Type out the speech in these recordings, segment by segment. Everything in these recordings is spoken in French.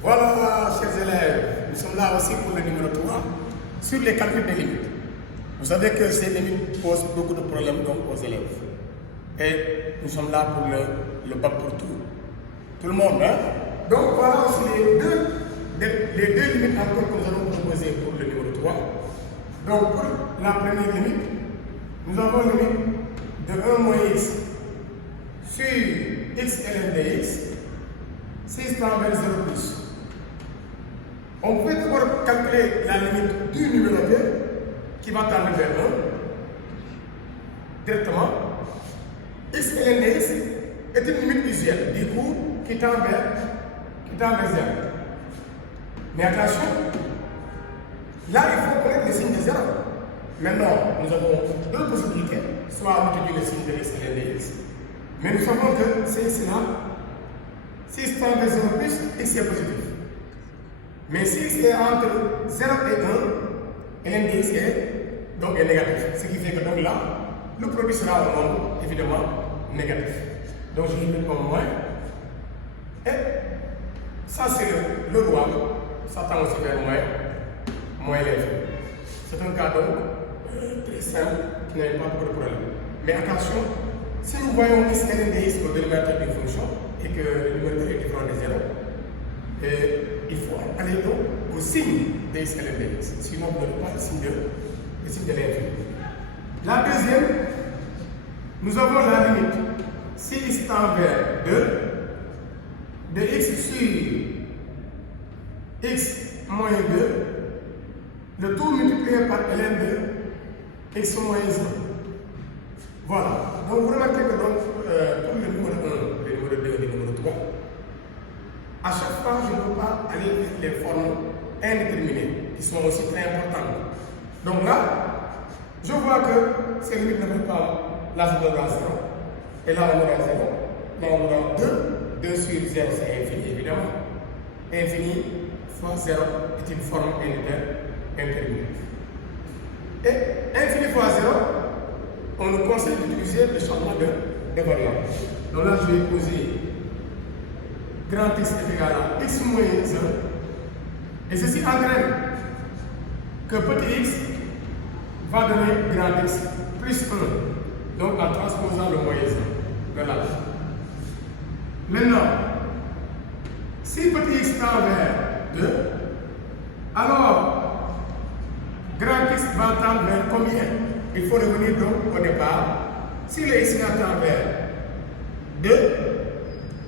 Voilà, chers élèves, nous sommes là aussi pour le numéro 3 sur les calculs des limites. Vous savez que ces limites posent beaucoup de problèmes donc aux élèves. Et nous sommes là pour le bac pour tout le monde. Hein? Donc voilà aussi les deux limites encore que nous allons proposer pour le numéro 3. Donc pour la première limite, nous avons une limite de 1 moins x sur x ln de x, 6 tend vers 0 plus. On peut d'abord calculer la limite du numérateur qui va tendre vers 1 directement. X ln de x est une limite usuelle, du coup, qui tend vers 0. Mais attention, là il faut connaître le signe de 0. Maintenant, nous avons deux possibilités, soit multiplier le signe de x ln de x, mais nous savons que c'est ici-là, si x tend vers 0 plus, x est positif. Mais si x est entre 0 et 1, ln de x est négatif. Ce qui fait que donc là, le produit sera au nombre évidemment négatif. Donc je le mets comme moins. Et ça c'est le roi, ça tend aussi vers moins l'infini. C'est un cas donc très simple qui n'a pas beaucoup de problème. Mais attention, si nous voyons x ln de x au dénominateur d'une fonction et que le numérateur est différent de 0, il faut aller donc au signe de x ln de x, sinon vous n'avez pas le signe de l'infini. La deuxième, nous avons la limite si x tend vers 2 de x sur x moins 2, le tout multiplié par ln de x moins 1. Voilà. Donc vous remarquez que donc, pour le numéro 1, le numéro 2 et le numéro 3, à chaque fois, je ne peux pas aller vers les formes indéterminées, qui sont aussi très importantes. Donc là, je vois que ces limites ne veulent pas là, je donne à 0. Et là, on aura 0. Là, on aura 2. 2 sur 0, c'est infini, évidemment. Infini fois 0 est une forme indéterminée. Et infini fois 0, on nous conseille d'utiliser le changement de variable. Donc là, je vais poser grand x est égal à x moins 1. Et ceci entraîne que petit x va donner grand x plus 1. Donc en transposant le moins 1 vers là. Maintenant, si petit x tend vers 2, alors grand x va tendre vers combien? Il faut revenir donc au départ. Si le x tend vers 2,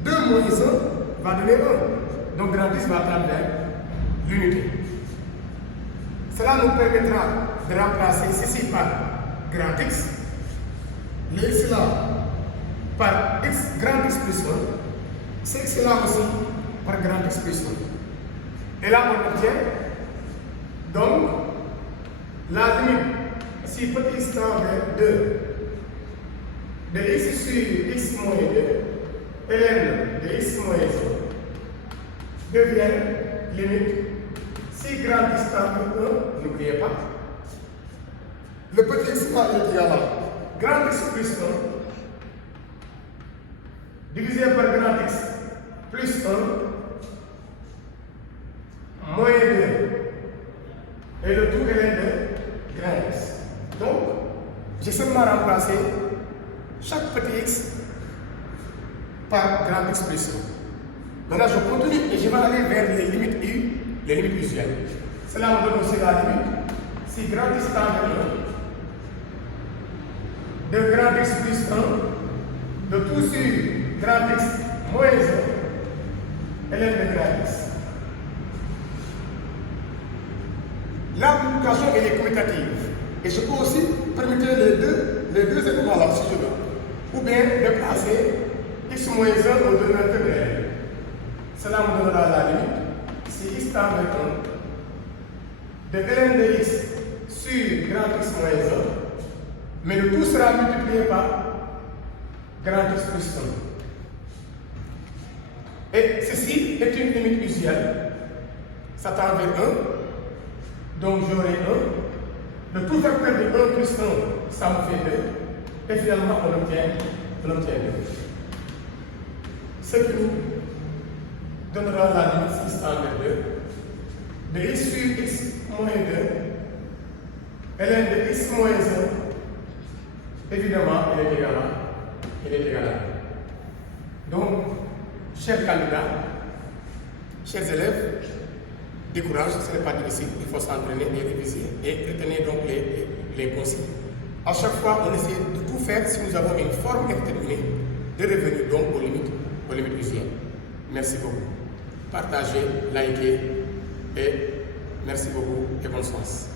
2 moins 1 va donner 1. Donc grand x va tendre vers l'unité. Cela nous permettra de remplacer ceci par grand x, le x là par x grand x plus 1, c'est x là aussi par grand x plus 1. Et là on obtient donc la limite, si petit x tend vers 2, de x sur x moins 2, ln de x moins 1 devient limite, si grand x tend vers 1, n'oubliez pas, le petit x là est égal à grand x plus 1 divisé par grand x plus 1 moins 2 et le tout ln de grand x. Donc, j'ai seulement remplacé chaque petit x par grand x plus 1. Maintenant, je continue et je vais aller vers les limites u, les limites usuelles. Cela me donne aussi la limite. Si grand x tend vers 1, de grand x plus 1, de tout sur grand x moins 1, ln de grand x. La multiplication elle est commutative. Et je peux aussi permettre les deux éléments là si je veux. Ou bien déplacer x moins 1 au dénominateur de l. Cela me donnera la limite. Si x tend vers 1, de ln de x sur grand x moins 1, mais le tout sera multiplié par grand x plus 1. Et ceci est une limite usuelle. Ça tend vers 1. Donc j'aurai 1. Le tout facteur de 1 plus 1, ça me fait 2. Et finalement, on obtient 2. Ce qui nous donnera la limite 6 envers 2 de x sur x moins 2 ln de x moins 1, évidemment, il est égal à. Donc, chers candidats, chers élèves, décourage, ce n'est pas difficile, il faut s'entraîner et réviser et retenir donc les consignes. À chaque fois, on essaie de tout faire si nous avons une forme indéterminée de revenir donc aux limites usuelles. Merci beaucoup. Partagez, likez et merci beaucoup et bonne chance.